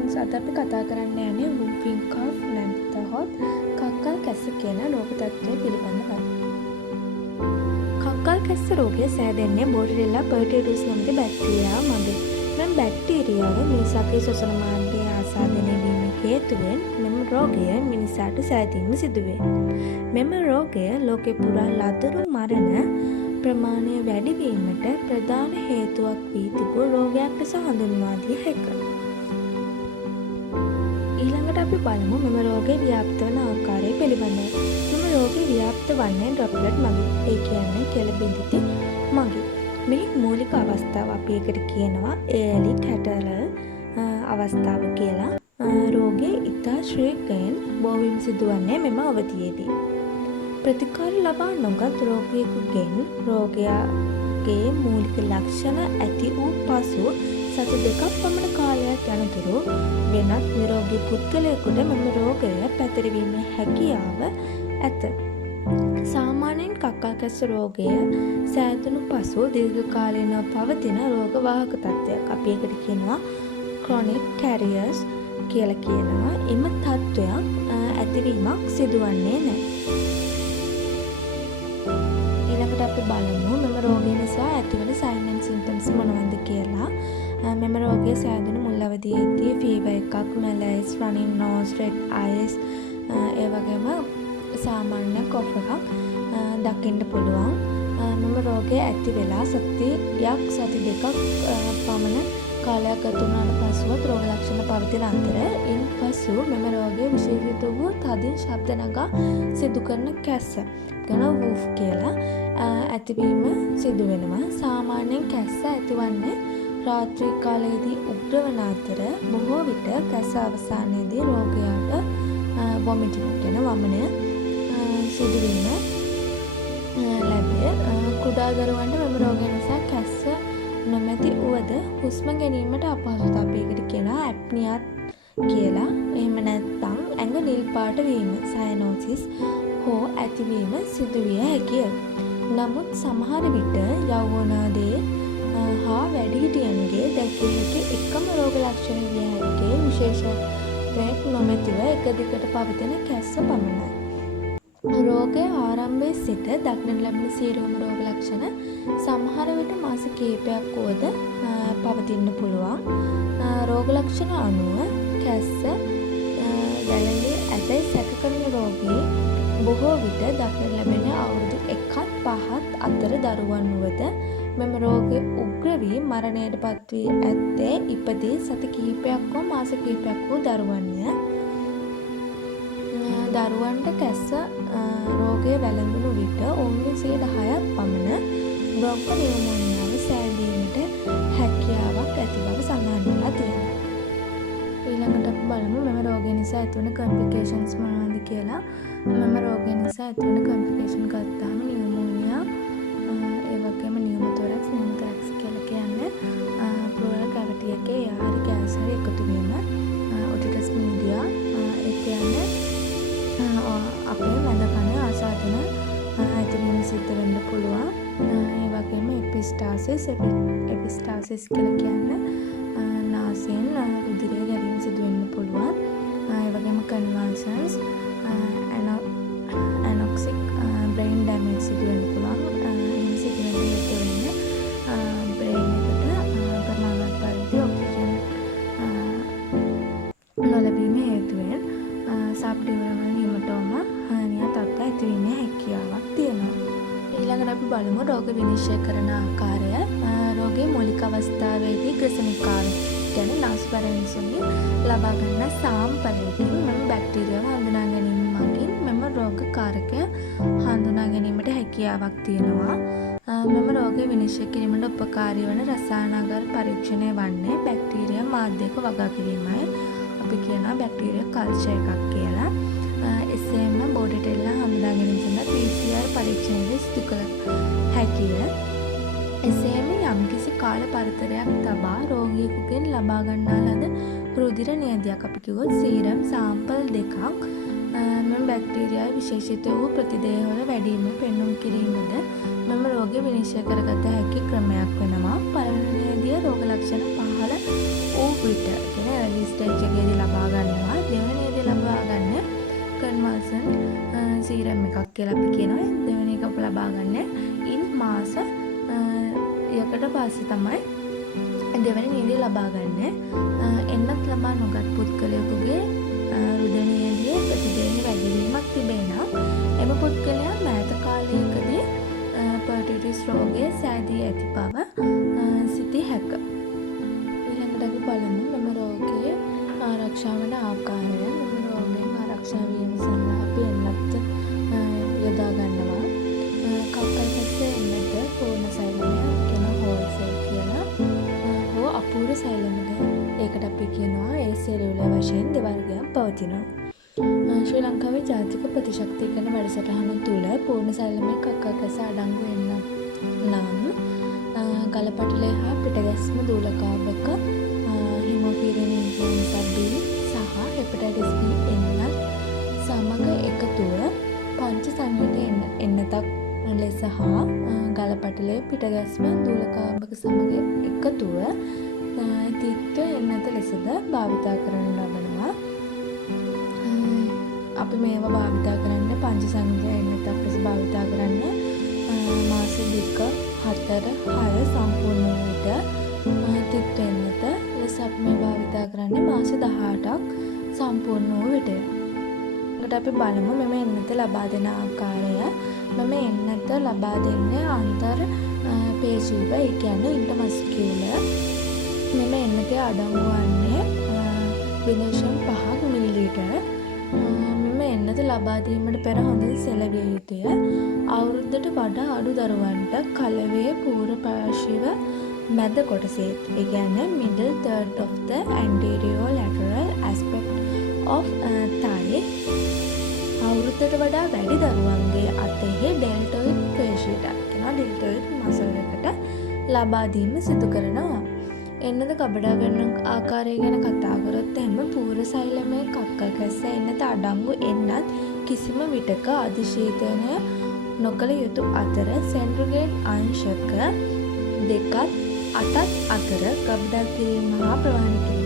Friends අද අපි කතා කරන්න යන්නේ වූෆින් කෆ් නැත්නම් කක්කල් කැස්ස කියන රෝග තත්ත්වය පිළිබඳවයි. කක්කල් කැස්ස රෝගය සෑදෙන්නේ බෝරිල්ලා පර්ටියඩුස් නැමැති බැක්ටීරියාව මගින්. මෙම බැක්ටීරියාව මිනිසාගේ ශ්වසන මාර්ගයේ ආසාදනය වීම හේතුවෙන් මෙම රෝගය මිනිසාට සෑදීම සිදුවේ. මෙම රෝගය ලෝකෙ පුරා ලදරු මරණ ප්‍රමාණය වැඩිවීමට ප්‍රධාන හේතුවක් වී තිබූ රෝගයක් ලෙස හඳුන්වා දිය හැකියි. ඊළඟට අපි බලමු මෙම රෝගය ව්‍යාප්ත වන ආකාරය පිළිබඳව. මෙම රෝගය ව්‍යාප්ත වන්නේ ඩ්‍රොප්ලට් මගින්. ඒ කියන්නේ කෙළ බිඳිති මගින්. මේ මූලික අවස්ථාව අපි එකට කියනවා early catarrhal අවස්ථාව කියලා. රෝගයේ ඉතා ශීඝ්‍රයෙන් බෝවීම සිදුවන්නේ මෙම අවධියේදී. ප්‍රතිකාර ලබා නොගත් රෝගියෙකුගෙන් රෝගයාගේ මූලික ලක්ෂණ ඇති වූ පසු සති 2ක් පමණ කාලයක් යනතුරු වෙනත් නිරෝගී පුද්ගලයෙකුට මෙම රෝගය පැතිරවීමේ හැකියාව ඇත. සාමාන්‍යයෙන් කක්කල් කැස්ස රෝගය සෑදුණු පසු දීර්ඝ කාලීනව පවතින රෝග වාහක තත්ත්වයක්. අපි ඒකට කියනවා chronic carriers කියලා කියනවා. එම තත්ත්වයක් ඇතිවීමක් සිදුවන්නේ නැහැ. ඊළඟට අපි බලමු මෙම රෝගය නිසා ඇතිවන sign and symptoms මොනවද කියලා. මෙම රෝගය සෑදුණු මුල් අවධියේදී fever එකක්, malaise, running nose, red eyes, ඒ වගේම සාමාන්‍ය cough එකක් දකින්න පුළුවන්. මෙම රෝගය ඇති වෙලා සති දෙකක් පමණ කාලයක් ගත වුණාට පසුවත් රෝග ලක්ෂණ පවතින අතර ඉන්පසු මෙම රෝගය විශේෂිත වූ තදින් ශබ්ද නගා සිදු කරන කැස්ස ගැන වූෆ් කියලා ඇතිවීම සිදු වෙනවා. සාමාන්‍යයෙන් කැස්ස ඇතිවන්නේ රාත්‍රී කාලයේදී උග්‍ර වන අතර බොහෝ විට කැස්ස අවසානයේදී රෝගියාට වොමිටින් කියන වමනය සිදුවීම ලැබේ. කුඩා දරුවන්ට මෙම රෝගය නිසා කැස්ස නොමැති වුවද හුස්ම ගැනීමට අපහසුතාව අපේකට කියනවා ඇප්නියා කියලා. එහෙම නැත්නම් ඇඟ නිල් පාට වීම සයනෝසිස් හෝ ඇතිවීම සිදුවිය හැකිය. නමුත් සමහර විට යෞවනයේදී හා වැඩිහිටියන්ගේ දැකිය හැකි එකම රෝග ලක්ෂණ විය හැකි විශේෂත්වයක් නොමැතිව එක දිගට පවතින කැස්ස පමණයි. රෝගයේ ආරම්භයේ සිට දක්නට ලැබෙන සියලුම රෝග ලක්ෂණ සමහර විට මාස කිහිපයක් වුවද පවතින්න පුළුවන්. රෝග ලක්ෂණ අනුව කැස්ස වැළඳී ඇතැයි සැක කරන රෝගී බොහෝ විට දක්නට ලැබෙන අවුරුදු 1-5 අතර දරුවන් වුවද මෙම රෝගය උග්‍ර වී මරණයට පත් වී ඇත්තේ ඉපදී සති කිහිපයක් හෝ මාස කිහිපයක් වූ දරුවන්ය. දරුවන්ට කැස්ස රෝගය වැළඳුණු විට ඔවුන්ගේ 10% පමණ බ්‍රොන්කොනියුමෝනියාව සෑදීමට හැකියාවක් ඇති බව සඳහන් වෙලා තියෙනවා. ඊළඟට අපි බලමු මෙම රෝගය නිසා ඇතිවන කොම්ප්ලිකේෂන්ස් මොනවද කියලා. මෙම රෝගය නිසා ඇතිවන කොම්ප්ලිකේෂන් ගත්තාම නියුමෝනියා, ඒ වගේම නියුමොතොරැක්ස් කියලා කියන්නේ ප්ලෝරල් කැවිටි එකේ යහරි ගෑස් හරි එකතු වීම, ඔටිටස් මීඩියා ඒ කියන්නේ අපේ මැද කන ආසාදන ඇතිවීම සිද්ධ වෙන්න පුළුවන්. ඒ වගේම එපිස්ටාසිස් කියලා කියන්නේ නාසයෙන් රුධිරය ගැලීම සිදු වෙන්න පුළුවන්. ඒ වගේම කන්වල්සන්ස්, ඇනොක්සික් බ්‍රේන් ඩැමේජ් සිදු වෙන්න පුළුවන්. මේ සිදු වෙන හේතු වෙන්නේ බ්‍රේන් එකට ප්‍රමාණවත් පරිදි ඔක්සිජන් නොලැබීම හේතුවෙන් සබ්ඩියුරබල් හිමටෝමා හර්නියා තත්ත්ව ඇතිවීමේ හැකියාවක් තියෙනවා. ඊළඟට අපි බලමු රෝග විනිශ්චය කරන ආකාරය. රෝගයේ මූලික අවස්ථාවේදී ග්‍රසනිකාරය කියන්නේ නාස්පැරෙන්සුන්ගෙන් ලබා ගන්න සාම්පලයකින් මෙම බැක්ටීරියාව හඳුනා ගැනීම මගින් මෙම රෝගකාරකය හඳුනා ගැනීමට හැකියාවක් තියෙනවා. මෙම රෝගය විනිශ්චය කිරීමට උපකාරී වන රසායනාගාර පරීක්ෂණය වන්නේ බැක්ටීරියා මාධ්‍යයක වගා කිරීමයි. අපි කියනවා බැක්ටීරියා කල්චර් එකක් කියලා. එසේම බෝඩටෙල්ලා හඳුනා ගැනීම සඳහා PCR පරීක්ෂණය සිදු කළ හැකිය. එසේම යම්කිසි කාල පරතරයක් තබා රෝගියෙකුගෙන් ලබා ගන්නා ලද රුධිර නියදයක් අපි කිව්වොත් සීරම් සාම්පල් දෙකක් මෙම බැක්ටීරියාවේ විශේෂිත වූ ප්‍රතිදේහවල වැඩිම පෙන්නුම් කිරීමද මෙම රෝගය විනිශ්චය කරගත හැකි ක්‍රමයක් වෙනවා. පළවෙනි නියදිය රෝග ලක්ෂණ පහළ වූ විට කියන early ස්ටේජ් එකේදී ලබා ගන්නවා. දෙවෙනියේදී ලබා ගන්න කන්වර්සන් සීරම් එකක් කියලා අපි කියනවා. දෙවෙනි එක ලබා ගන්න ඉන් මාස යකට පස්සේ තමයි දෙවෙනි නියැදිය ලබා ගන්න. එන්නත් ලබා නොගත් පුද්ගලයෙකුගේ රුධනයේදී ප්‍රතිදේහි වැඩිවීමක් තිබේ නම් එම පුද්ගලයා මෑත කාලයකදී පර්ටිටිස් රෝගය සෑදී ඇති බව සිතිය හැක. ඊළඟට අපි බලමු මෙම රෝගයේ ආරක්ෂා වන ආකාරය. මෙම රෝගයෙන් ආරක්ෂා වීම සඳහා අපි එන්නත් යොදා ගන්නවා. කක්කල්පස්සේ එන්නට පූර්ණ සෛලමය කියන හෝල්සෙල් කියලා හෝ අපූර්ව සෛලමය ඒකට අපි කියනවා ඒ සෙලියුලර් වශයෙන් දෙවර්ගයක් පවතිනවා. ශ්‍රී ලංකාවේ ජාතික ප්‍රතිශක්තිකරණ වැඩසටහන තුළ පූර්ණ සෛලමය කක්කකැස අඩංගු නම් ගලපටලය හා පිටගැස්ම දූලකාභක හිමොෆිලින් ඉන්ෆ්ලුවෙන්සා B සහ හෙපටයිටිස් B එන්නත් සමග එකතුව පංච සංයුත එන්නතක් ලෙස හා ගලපටලය පිටගැස්ම දූලකාභක සමග එකතුව තිත්ව එන්නත ලෙසද භාවිතා කරනු ලබනවා. අපි මේවා භාවිතා කරන්න පංච සංයුත එන්නතක් ලෙස භාවිතා කරන්න මාස 2, 4, 6 සම්පූර්ණ විට තිත්ව එන්නත ලෙස අපි මේ භාවිතා කරන්නේ මාස 18ක් සම්පූර්ණ වූ විටය. ඊට අපි බලමු මෙම එන්නත ලබා දෙන ආකාරය. මෙම එන්නත ලබා දෙන්නේ අන්තර් පේශීව, ඒ කියන්නේ ඉන්ටර්මස්කියුලර්. මෙම එන්නතේ අඩංගු වන්නේ 0.5 මිලිලීටර. මෙම එන්නත ලබා දීමට පෙර හොඳින් සෙලවිය යුතුය. අවුරුද්දට වඩා අඩු දරුවන්ට කලවේ පූර්ව පාර්ශ්ව මැද කොටසේ, ඒ කියන්නේ middle third of the anterior lateral aspect of thigh, අවුරුද්දට වඩා වැඩි දරුවන්ගේ අතෙහි ඩෙල්ටොයිඩ් පේශියට කියනවා ඩෙල්ටොයිඩ් මසල් එකට ලබා දීම සිදු කරනවා. එන්නත ගබඩා ගන්න ආකාරය ගැන කතා කරොත් එහෙම පූර්ව සෛලමය කක්කකැස්ස එන්නත අඩංගු එන්නත් කිසිම විටක අධිශීතනය නොකළ යුතු අතර සෙන්ට්‍රිග්‍රේඩ් අංශක 2ත් 8ත් අතර ගබඩා කිරීම හා ප්‍රවාහනය කිරීම